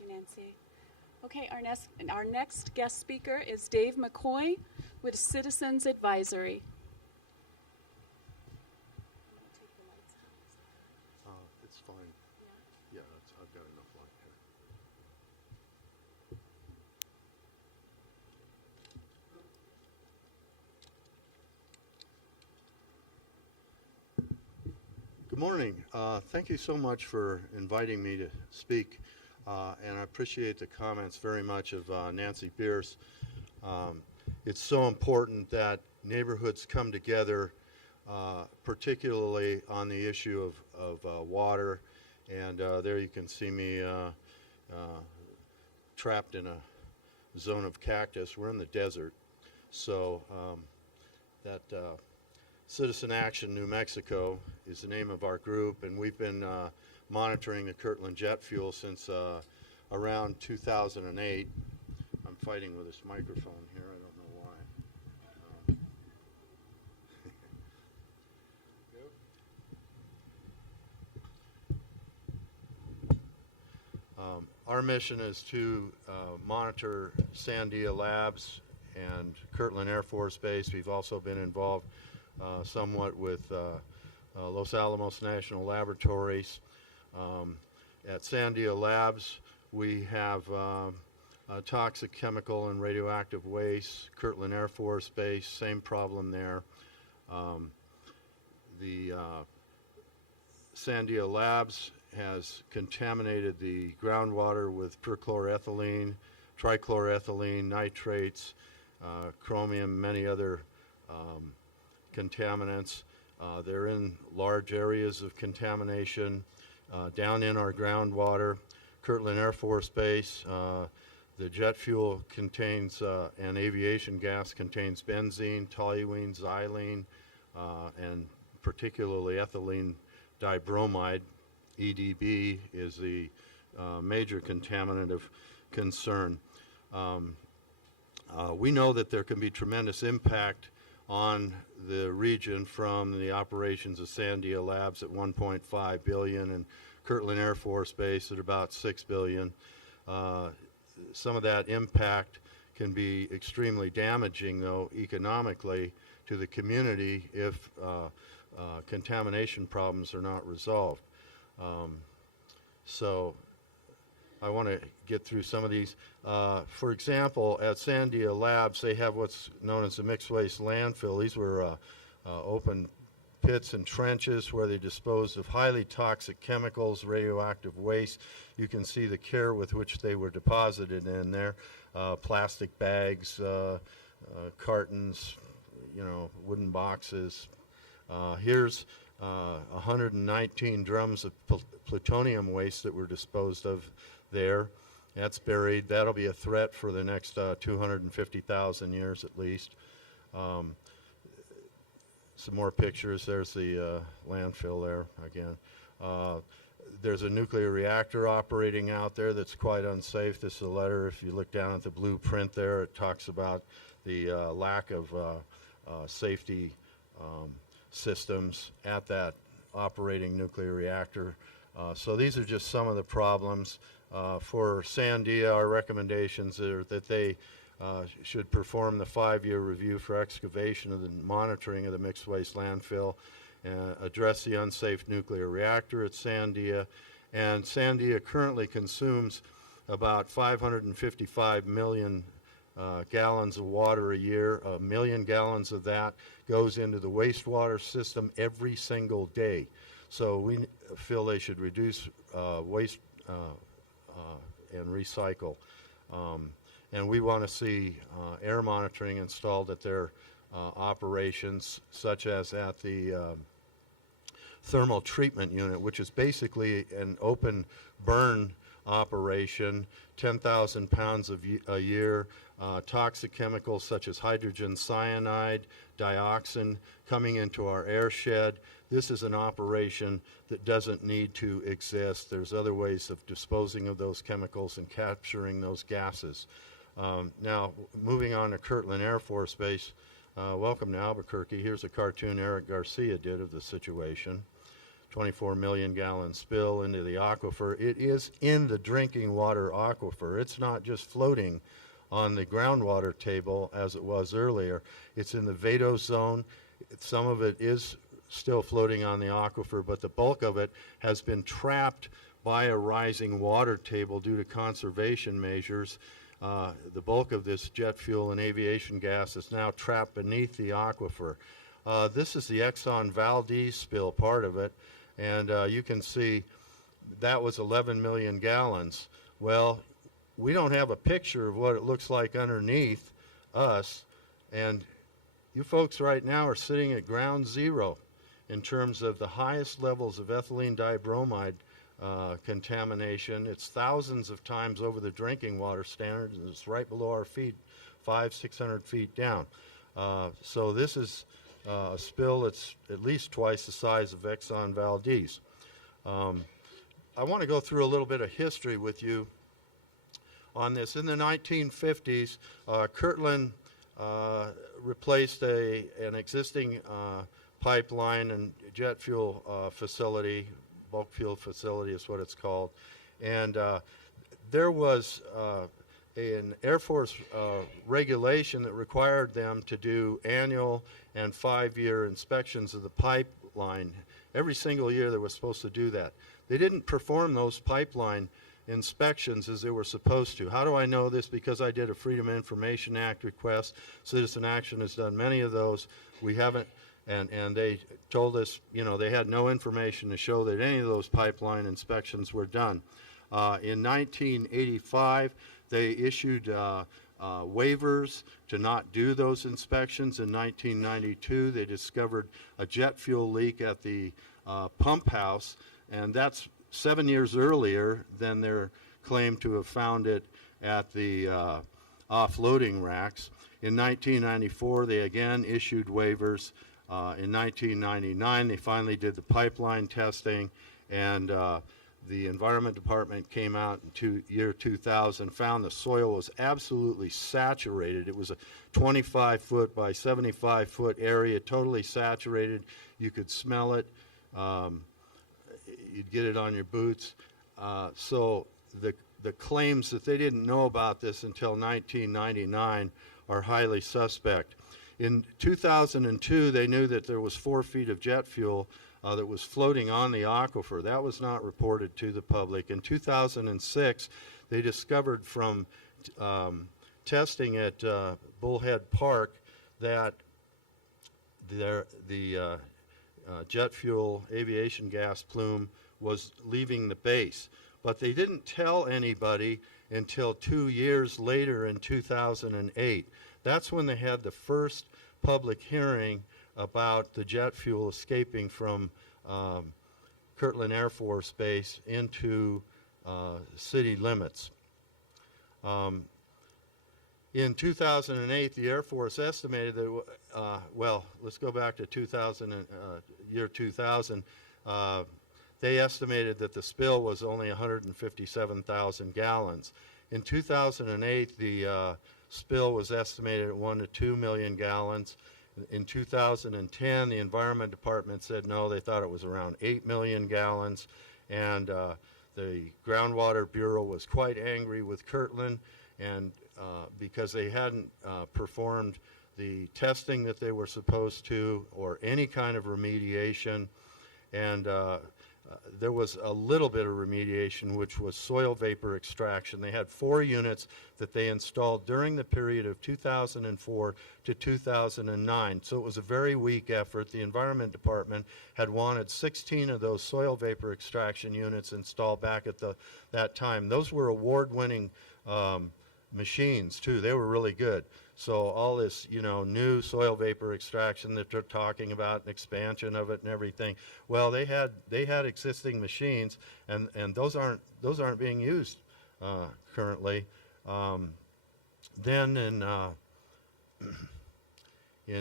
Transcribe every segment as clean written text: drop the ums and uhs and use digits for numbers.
you, Nancy. Okay, our next guest speaker is Dave McCoy with Citizens Advisory. It's fine. Yeah, I've got enough light here. Good morning. Thank you so much for inviting me to speak, and I appreciate the comments very much of Nancy Bierce. It's so important that neighborhoods come together, particularly on the issue of water. And there you can see me trapped in a zone of cactus. We're in the desert. So that Citizen Action New Mexico is the name of our group, and we've been monitoring the Kirtland jet fuel since around 2008. I'm fighting with this microphone here. I don't know why. Our mission is to monitor Sandia Labs and Kirtland Air Force Base. We've also been involved somewhat with Los Alamos National Laboratories. At Sandia Labs, we have toxic chemical and radioactive waste. Kirtland Air Force Base, same problem there. The Sandia Labs has contaminated the groundwater with perchloroethylene, trichloroethylene, nitrates, chromium, many other contaminants. They're in large areas of contamination down in our groundwater. Kirtland Air Force Base, the jet fuel contains, and aviation gas contains benzene, toluene, xylene, and particularly ethylene dibromide. EDB is the major contaminant of concern. We know that there can be tremendous impact on the region from the operations of Sandia Labs at 1.5 billion and Kirtland Air Force Base at about 6 billion. Some of that impact can be extremely damaging, though, economically to the community if contamination problems are not resolved. So I want to get through some of these. For example, at Sandia Labs, they have what's known as a mixed waste landfill. These were open pits and trenches where they disposed of highly toxic chemicals, radioactive waste. You can see the care with which they were deposited in there. Plastic bags, cartons, wooden boxes. Here's 119 drums of plutonium waste that were disposed of there. That's buried. That'll be a threat for the next 250,000 years at least. Some more pictures. There's the landfill there again. There's a nuclear reactor operating out there that's quite unsafe. This is a letter. If you look down at the blueprint there, it talks about the lack of safety systems at that operating nuclear reactor. So these are just some of the problems. For Sandia, our recommendations are that they should perform the 5-year review for excavation of the monitoring of the mixed waste landfill, address the unsafe nuclear reactor at Sandia. And Sandia currently consumes about 555 million gallons of water a year. 1 million gallons of that goes into the wastewater system every single day. So we feel they should reduce waste and recycle. And we want to see air monitoring installed at their operations, such as at the thermal treatment unit, which is basically an open burn operation, 10,000 pounds a year, toxic chemicals such as hydrogen cyanide, dioxin coming into our air shed. This is an operation that doesn't need to exist. There's other ways of disposing of those chemicals and capturing those gases. Now, moving on to Kirtland Air Force Base, welcome to Albuquerque. Here's a cartoon Eric Garcia did of the situation. 24 million gallon spill into the aquifer. It is in the drinking water aquifer. It's not just floating on the groundwater table as it was earlier. It's in the vadose zone. Some of it is still floating on the aquifer, but the bulk of it has been trapped by a rising water table due to conservation measures. The bulk of this jet fuel and aviation gas is now trapped beneath the aquifer. This is the Exxon Valdez spill, part of it, and you can see that was 11 million gallons. Well, we don't have a picture of what it looks like underneath us, and you folks right now are sitting at ground zero in terms of the highest levels of ethylene dibromide contamination. It's thousands of times over the drinking water standard, and it's right below our feet, 500-600 feet down. So this is a spill that's at least twice the size of Exxon Valdez. I want to go through a little bit of history with you on this. In the 1950s, Kirtland replaced an existing pipeline and jet fuel facility. Bulk fuel facility is what it's called. And there was an Air Force regulation that required them to do annual and 5-year inspections of the pipeline. Every single year they were supposed to do that. They didn't perform those pipeline inspections as they were supposed to. How do I know this? Because I did a Freedom of Information Act request. Citizen Action has done many of those. We haven't, and they told us, they had no information to show that any of those pipeline inspections were done. In 1985, they issued waivers to not do those inspections. In 1992, they discovered a jet fuel leak at the pump house, and that's 7 years earlier than their claim to have found it at the offloading racks. In 1994, they again issued waivers. In 1999, they finally did the pipeline testing, and the Environment Department came out in year 2000, found the soil was absolutely saturated. It was a 25-foot by 75-foot area, totally saturated. You could smell it. You'd get it on your boots. So the claims that they didn't know about this until 1999 are highly suspect. In 2002, they knew that there was 4 feet of jet fuel that was floating on the aquifer. That was not reported to the public. In 2006, they discovered from testing at Bullhead Park that the jet fuel aviation gas plume was leaving the base. But they didn't tell anybody until 2 years later in 2008. That's when they had the first public hearing about the jet fuel escaping from Kirtland Air Force Base into city limits. In 2008, the Air Force estimated that, let's go back to year 2000. They estimated that the spill was only 157,000 gallons. In 2008, the spill was estimated at 1 to 2 million gallons. In 2010, the Environment Department said no, they thought it was around 8 million gallons. And the Groundwater Bureau was quite angry with Kirtland, and because they hadn't performed the testing that they were supposed to or any kind of remediation. And there was a little bit of remediation, which was soil vapor extraction. They had 4 units that they installed during the period of 2004 to 2009. So it was a very weak effort. The Environment Department had wanted 16 of those soil vapor extraction units installed back at that time. Those were award-winning machines, too. They were really good. So all this, new soil vapor extraction that they're talking about, and expansion of it and everything. Well, they had existing machines, and those aren't being used currently. Then in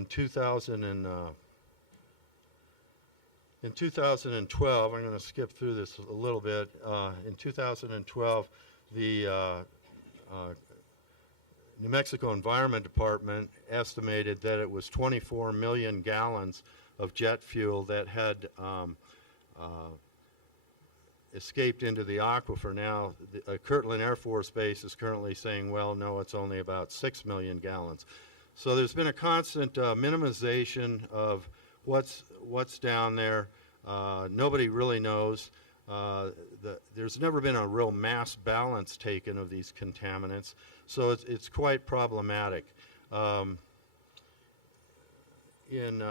2012, I'm going to skip through this a little bit. In 2012, the New Mexico Environment Department estimated that it was 24 million gallons of jet fuel that had escaped into the aquifer. Now, Kirtland Air Force Base is currently saying, well, no, it's only about 6 million gallons. So there's been a constant minimization of what's down there. Nobody really knows. There's never been a real mass balance taken of these contaminants, so it's quite problematic. In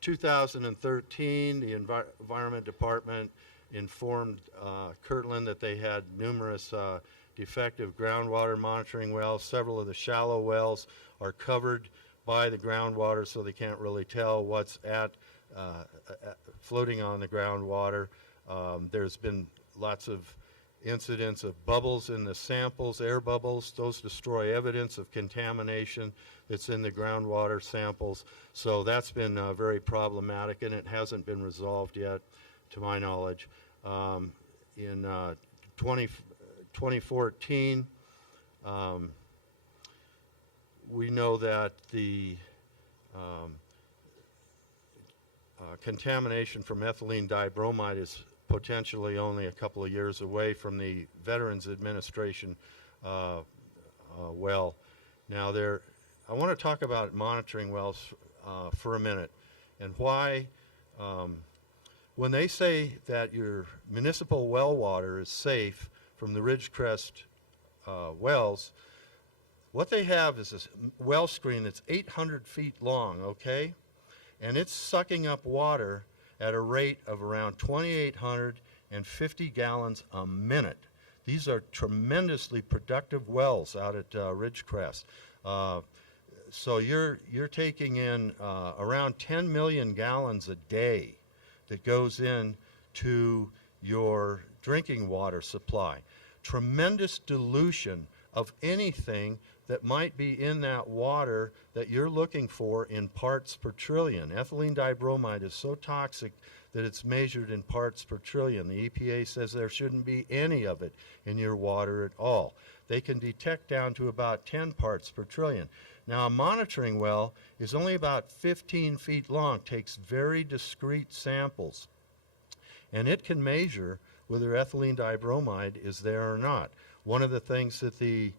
2013, the Environment Department informed Kirtland that they had numerous defective groundwater monitoring wells. Several of the shallow wells are covered by the groundwater, so they can't really tell what's floating on the groundwater. There's been lots of incidents of bubbles in the samples, air bubbles. Those destroy evidence of contamination that's in the groundwater samples. So that's been very problematic, and it hasn't been resolved yet, to my knowledge. In 2014, we know that the contamination from ethylene dibromide is potentially only a couple of years away from the Veterans Administration well. Now, I want to talk about monitoring wells for a minute, and why when they say that your municipal well water is safe from the Ridgecrest wells, what they have is a well screen that's 800 feet long, okay? And it's sucking up water at a rate of around 2,850 gallons a minute. These are tremendously productive wells out at Ridgecrest. So you're taking in around 10 million gallons a day that goes in to your drinking water supply. Tremendous dilution of anything that might be in that water that you're looking for in parts per trillion. Ethylene dibromide is so toxic that it's measured in parts per trillion. The EPA says there shouldn't be any of it in your water at all. They can detect down to about 10 parts per trillion. Now, a monitoring well is only about 15 feet long, takes very discrete samples, and it can measure whether ethylene dibromide is there or not. One of the things that the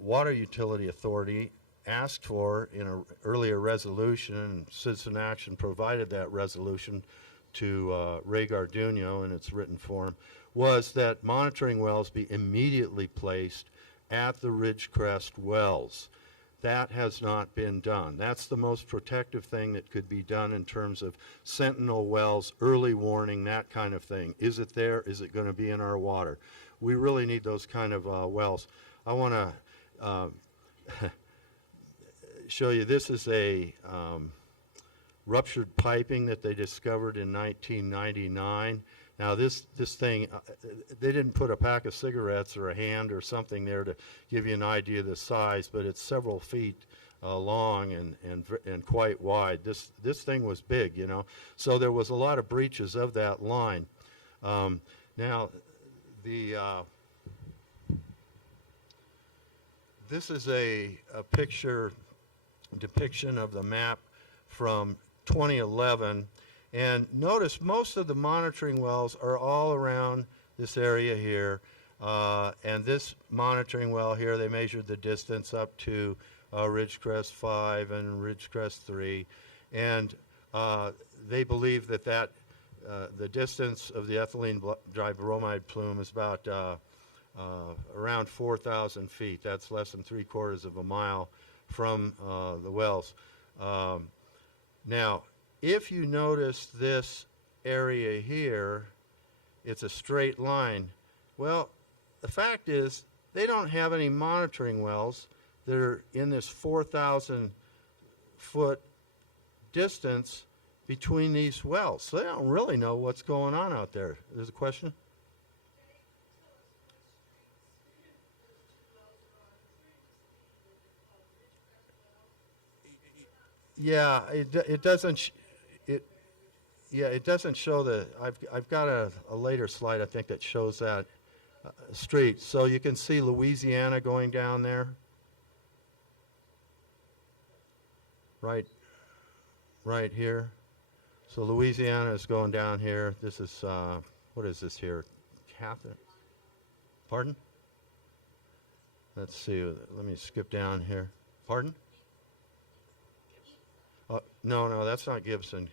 Water Utility Authority asked for in an earlier resolution, and Citizen Action provided that resolution to Ray Garduno in its written form, was that monitoring wells be immediately placed at the Ridgecrest wells. That has not been done. That's the most protective thing that could be done in terms of sentinel wells, early warning, that kind of thing. Is it there? Is it going to be in our water? We really need those kind of wells. I want to show you, this is a ruptured piping that they discovered in 1999. Now this thing, they didn't put a pack of cigarettes or a hand or something there to give you an idea of the size, but it's several feet long and quite wide. This thing was big, you know. So there was a lot of breaches of that line. Now, this is a depiction of the map from 2011. And notice most of the monitoring wells are all around this area here. And this monitoring well here, they measured the distance up to Ridgecrest 5 and Ridgecrest 3. And they believe that the distance of the ethylene dibromide plume is about around 4,000 feet. That's less than 3/4 of a mile from the wells. Now, if you notice this area here, it's a straight line. Well, the fact is they don't have any monitoring wells that are in this 4,000 foot distance between these wells. So they don't really know what's going on out there. There's a question? Yeah, it doesn't. It doesn't show the. I've got a later slide, I think, that shows that street. So you can see Louisiana going down there. Right here. So Louisiana is going down here. This is, what is this here? Catherine? Pardon? Let's see. Let me skip down here. Pardon? No, that's not Gibson.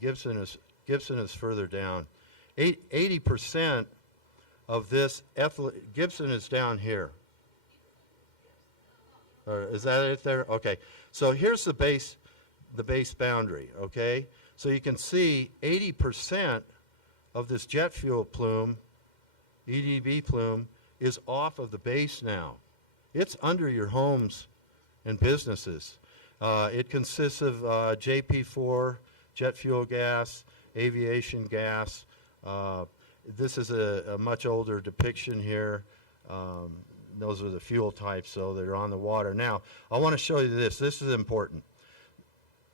Gibson is further down. 80% of this Gibson is down here. Is that it there? Okay. So here's the base boundary, okay? So you can see 80% of this jet fuel plume, EDB plume, is off of the base now. It's under your homes and businesses. It consists of JP4, jet fuel gas, aviation gas. This is a much older depiction here. Those are the fuel types, so they're on the water. Now, I want to show you this. This is important.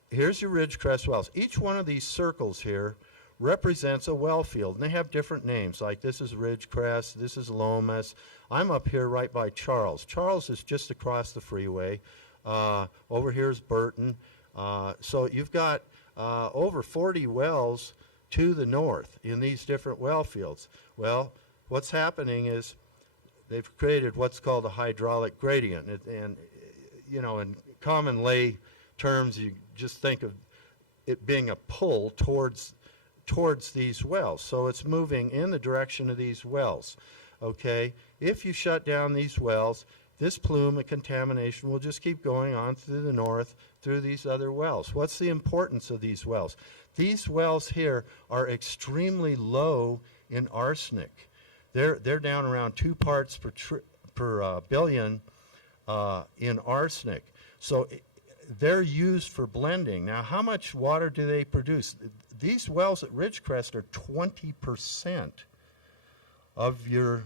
Here's your Ridgecrest wells. Each one of these circles here represents a well field, and they have different names. Like this is Ridgecrest, this is Lomas. I'm up here right by Charles. Charles is just across the freeway. Over here is Burton. So you've got over 40 wells to the north in these different well fields. Well, what's happening is they've created what's called a hydraulic gradient. And you know, in common lay terms, you just think of it being a pull towards these wells. So it's moving in the direction of these wells. Okay? If you shut down these wells, this plume of contamination will just keep going on through the north, through these other wells. What's the importance of these wells? These wells here are extremely low in arsenic. They're down around 2 parts per billion in arsenic. So they're used for blending. Now, how much water do they produce? These wells at Ridgecrest are 20% of your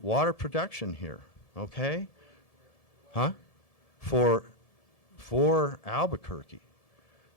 water production here. Okay? Huh? For Albuquerque.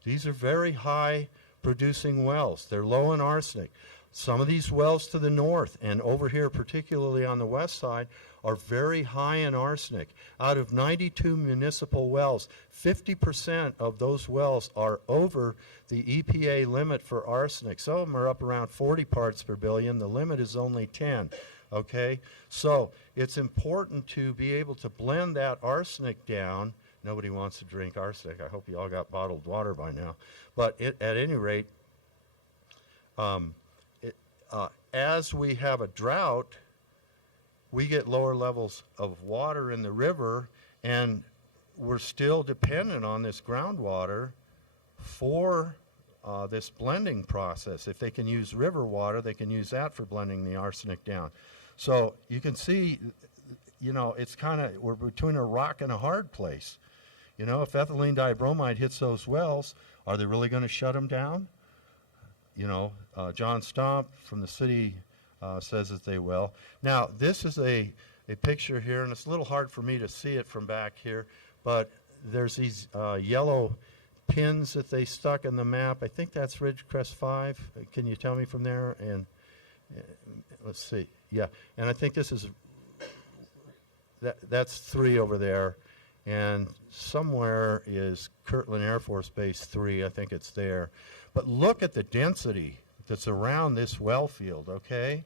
These are very high producing wells. They're low in arsenic. Some of these wells to the north and over here, particularly on the west side, are very high in arsenic. Out of 92 municipal wells, 50% of those wells are over the EPA limit for arsenic. Some of them are up around 40 parts per billion. The limit is only 10. Okay? So it's important to be able to blend that arsenic down. Nobody wants to drink arsenic. I hope you all got bottled water by now. But at any rate, as we have a drought, we get lower levels of water in the river, and we're still dependent on this groundwater for this blending process. If they can use river water, they can use that for blending the arsenic down. So you can see, you know, it's kind of, we're between a rock and a hard place. You know, if ethylene dibromide hits those wells, are they really going to shut them down? You know, John Stomp from the city says that they will. Now, this is a picture here, and it's a little hard for me to see it from back here, but there's these yellow pins that they stuck in the map. I think that's Ridgecrest 5. Can you tell me from there? And let's see. Yeah, and I think this is, that's 3 over there. And somewhere is Kirtland Air Force Base 3. I think it's there. But look at the density that's around this well field, okay?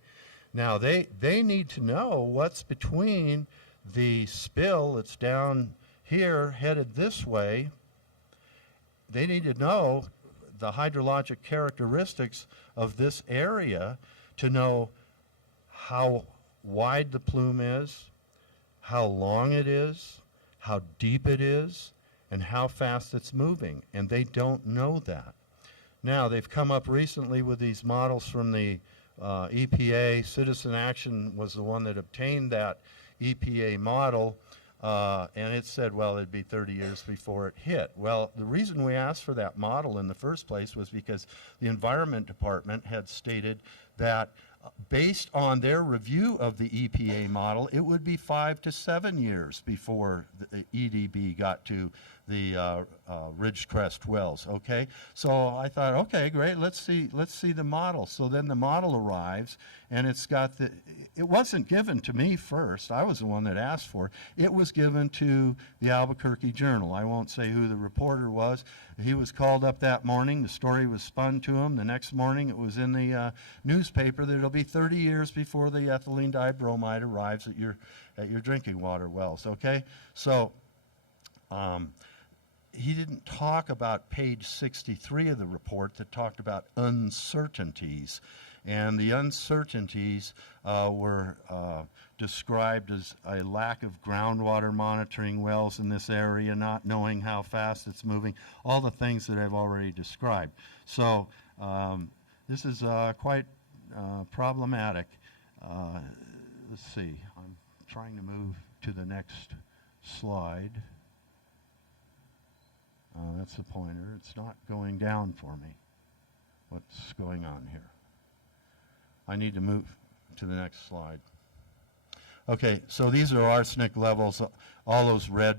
Now, they need to know what's between the spill that's down here headed this way. They need to know the hydrologic characteristics of this area to know how wide the plume is, how long it is, how deep it is, and how fast it's moving. And they don't know that. Now, they've come up recently with these models from the EPA. Citizen Action was the one that obtained that EPA model, and it said, well, it'd be 30 years before it hit. Well, the reason we asked for that model in the first place was because the Environment Department had stated that based on their review of the EPA model, it would be 5 to 7 years before the EDB got to Ridgecrest wells. Okay, so I thought, okay, great, let's see the model. So then the model arrives, and it's got it wasn't given to me first. I was the one that asked for it. It was given to the Albuquerque Journal. I won't say who the reporter was. He was called up that morning. The story was spun to him. The next morning it was in the newspaper that it'll be 30 years before the ethylene dibromide arrives at your drinking water wells. Okay, so he didn't talk about page 63 of the report that talked about uncertainties. And the uncertainties were described as a lack of groundwater monitoring wells in this area, not knowing how fast it's moving, all the things that I've already described. So this is quite problematic. Let's see, I'm trying to move to the next slide. That's the pointer. It's not going down for me. What's going on here? I need to move to the next slide. Okay, so these are arsenic levels. All those red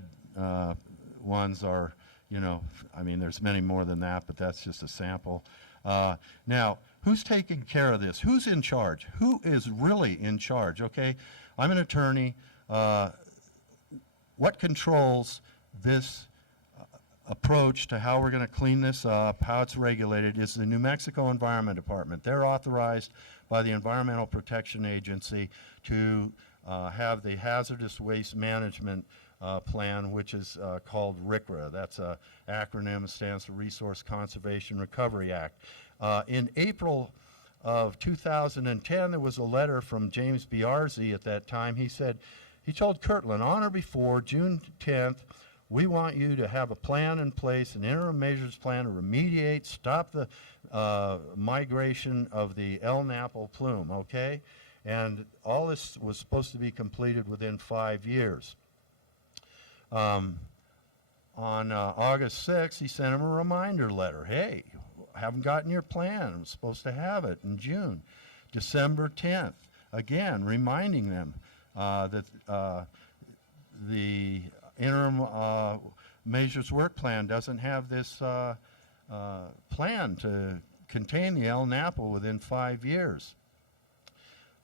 ones are, I mean, there's many more than that, but that's just a sample. Now, who's taking care of this? Who's in charge? Who is really in charge? Okay, I'm an attorney. What controls this approach to how we're going to clean this up, how it's regulated, is the New Mexico Environment Department. They're authorized by the Environmental Protection Agency to have the Hazardous Waste Management Plan, which is called RCRA. That's an acronym. It stands for Resource Conservation Recovery Act. In April of 2010, there was a letter from James Biarzi at that time. He told Kirtland, on or before June 10th, we want you to have a plan in place, an interim measures plan to remediate, stop the migration of the El Napo plume, okay? And all this was supposed to be completed within 5 years. On August 6th, he sent him a reminder letter. Hey, haven't gotten your plan. I'm supposed to have it in June. December 10th, again, reminding them that the interim measures work plan doesn't have this plan to contain the El Napo within 5 years.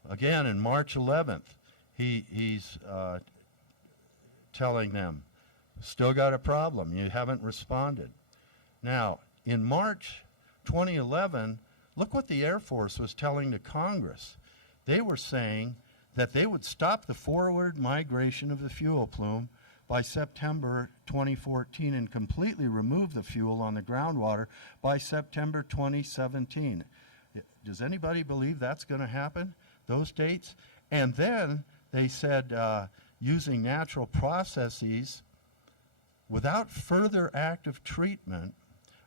Again, in March 11th, he's telling them, still got a problem, you haven't responded. Now, in March 2011, look what the Air Force was telling to Congress. They were saying that they would stop the forward migration of the fuel plume by September 2014 and completely remove the fuel on the groundwater by September 2017. Does anybody believe that's going to happen, those dates? And then they said using natural processes without further active treatment,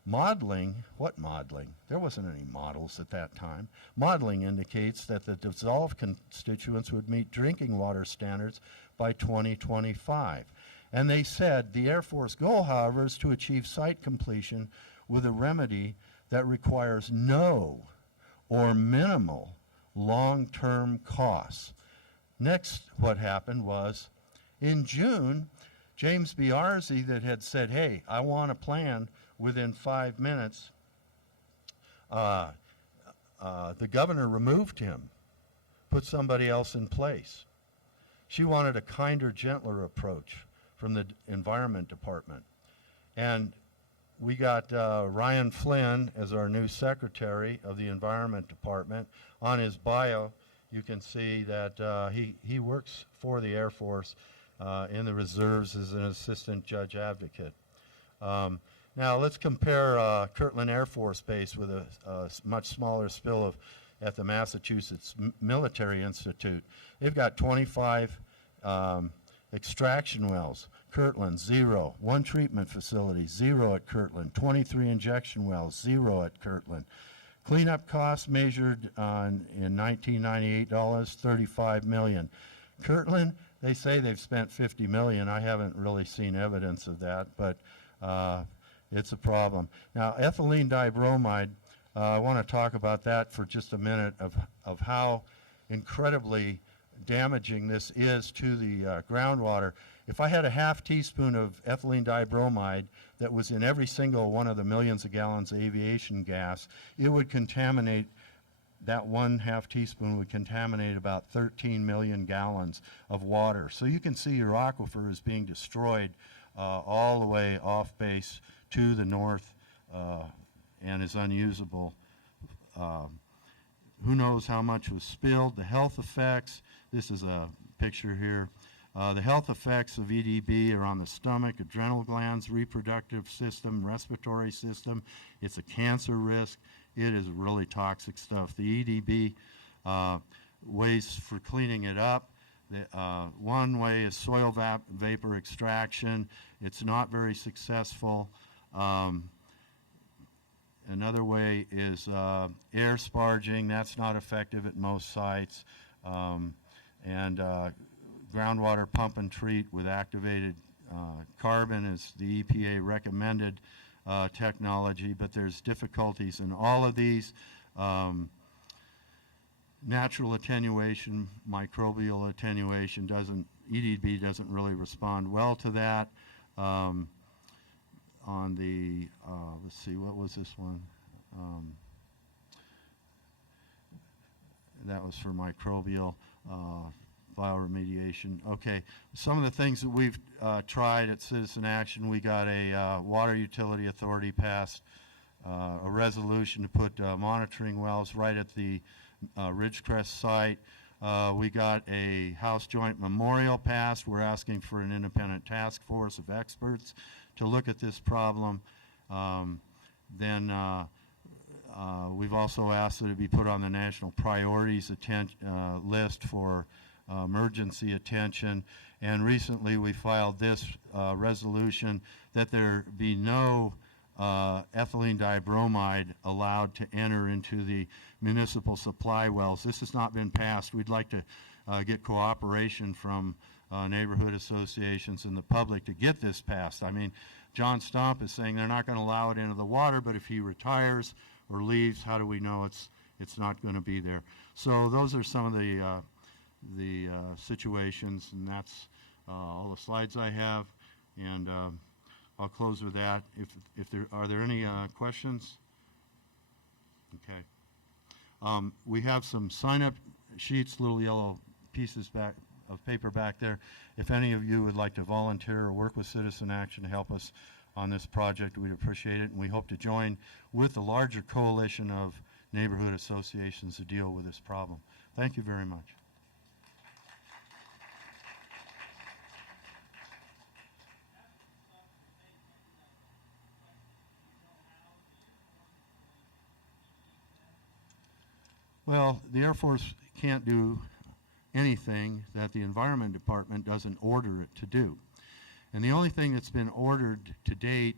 modeling, what modeling? There wasn't any models at that time. Modeling indicates that the dissolved constituents would meet drinking water standards by 2025. And they said the Air Force goal, however, is to achieve site completion with a remedy that requires no or minimal long-term costs. Next, what happened was, in June, James Biarzi that had said, hey, I want a plan within 5 minutes, the governor removed him, put somebody else in place. She wanted a kinder, gentler approach from the Environment Department. And we got Ryan Flynn as our new Secretary of the Environment Department. On his bio, you can see that he works for the Air Force in the reserves as an assistant judge advocate. Now let's compare Kirtland Air Force Base with a much smaller spill at the Massachusetts Military Institute. They've got 25 extraction wells. Kirtland, 0. 1 treatment facility, 0 at Kirtland. 23 injection wells, 0 at Kirtland. Cleanup costs measured in 1998 dollars, $35 million. Kirtland, they say they've spent $50 million. I haven't really seen evidence of that, but it's a problem. Now, ethylene dibromide, I want to talk about that for just a minute of how incredibly damaging this is to the groundwater. if I had a half teaspoon of ethylene dibromide that was in every single one of the millions of gallons of aviation gas, it would contaminate, that 1/2 teaspoon would contaminate about 13 million gallons of water. So you can see your aquifer is being destroyed all the way off base to the north and is unusable. Who knows how much was spilled? The health effects, this is a picture here. The health effects of EDB are on the stomach, adrenal glands, reproductive system, respiratory system. It's a cancer risk. It is really toxic stuff. The EDB ways for cleaning it up. One way is soil vapor extraction. It's not very successful. Another way is air sparging. That's not effective at most sites. Groundwater pump and treat with activated carbon is the EPA recommended technology, but there's difficulties in all of these. Natural attenuation, microbial attenuation EDB doesn't really respond well to that. On the, let's see, what was this one? That was for microbial bioremediation. Okay, some of the things that we've tried at Citizen Action, we got a Water Utility Authority passed a resolution to put monitoring wells right at the Ridgecrest site. We got a House Joint Memorial passed. We're asking for an independent task force of experts to look at this problem. We've also asked that it be put on the national priorities list for emergency attention. And recently we filed this resolution that there be no ethylene dibromide allowed to enter into the municipal supply wells. This has not been passed. We'd like to get cooperation from neighborhood associations and the public to get this passed. I mean, John Stomp is saying they're not going to allow it into the water, but if he retires or leaves, how do we know it's not going to be there? So those are some of the situations, and that's all the slides I have, and I'll close with that. If there are any questions? Okay. We have some sign-up sheets, little yellow pieces of paper back there. If any of you would like to volunteer or work with Citizen Action to help us on this project, we'd appreciate it, and we hope to join with the larger coalition of neighborhood associations to deal with this problem. Thank you very much. Well, the Air Force can't do anything that the Environment Department doesn't order it to do. And the only thing that's been ordered to date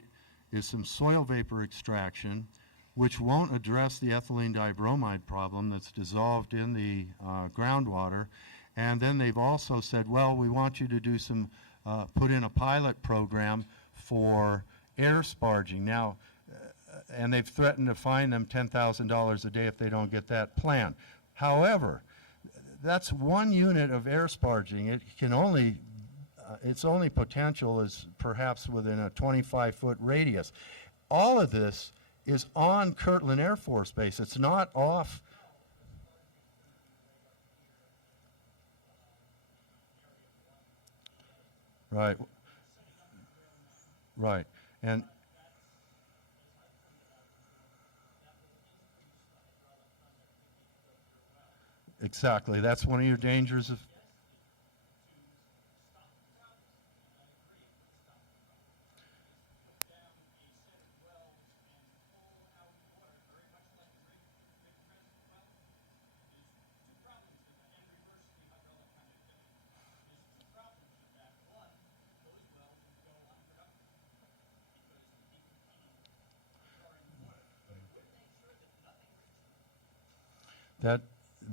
is some soil vapor extraction, which won't address the ethylene dibromide problem that's dissolved in the groundwater. And then they've also said, well, we want you to do some, put in a pilot program for air sparging. Now, and they've threatened to fine them $10,000 a day if they don't get that plan. However, that's one unit of air sparging. It can only, its only potential is perhaps within a 25-foot radius. All of this is on Kirtland Air Force Base. It's not off. Right. Right. And exactly. That's one of your dangers of.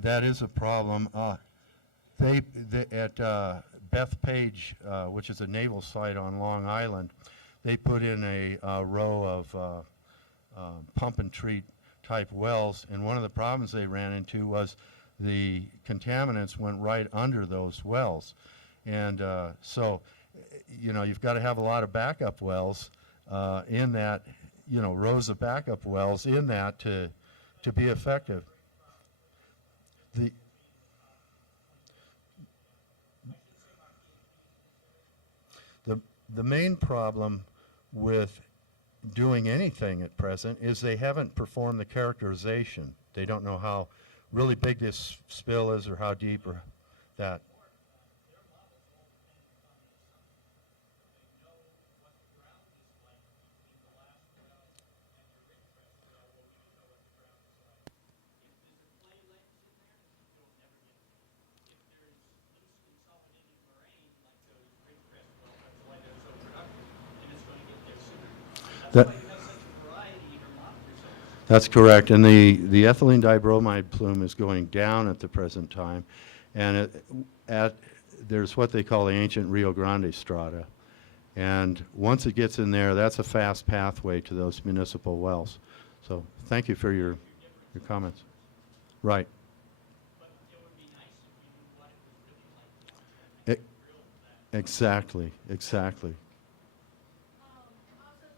That is a problem. They at Beth Page, which is a naval site on Long Island, they put in a row of pump and treat type wells, and one of the problems they ran into was the contaminants went right under those wells, and so you know, you've got to have a lot of backup wells in that, you know, rows of backup wells in that to be effective. The main problem with doing anything at present is they haven't performed the characterization. They don't know how really big this spill is or how deep or that. That's correct, and the ethylene dibromide plume is going down at the present time, and there's what they call the ancient Rio Grande strata, and once it gets in there, that's a fast pathway to those municipal wells. So thank you for your comments. Right. Exactly. Also,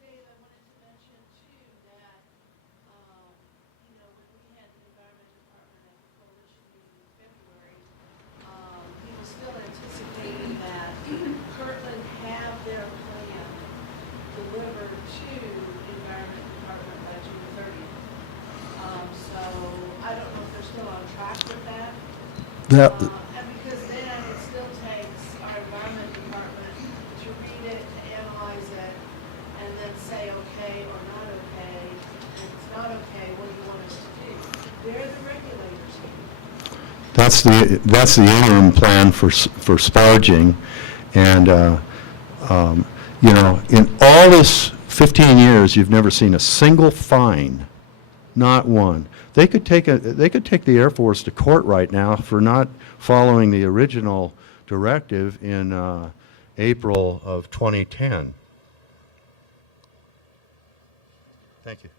Dave, I wanted to mention too that, you know, when we had the Environment Department at the coalition meeting in February, he was still anticipating that Kirtland have their plan delivered to the Environment Department by June 30th. So I don't know if they're still on track with that. And because then it still takes our Environment Department to read it, to analyze it, and then say okay or not okay. If it's not okay, what do you want us to do? They're the regulators here. That's the interim plan for sparging, and you know, in all this 15 years, you've never seen a single fine, not one. They could take the Air Force to court right now for not following the original directive in April of 2010. Thank you.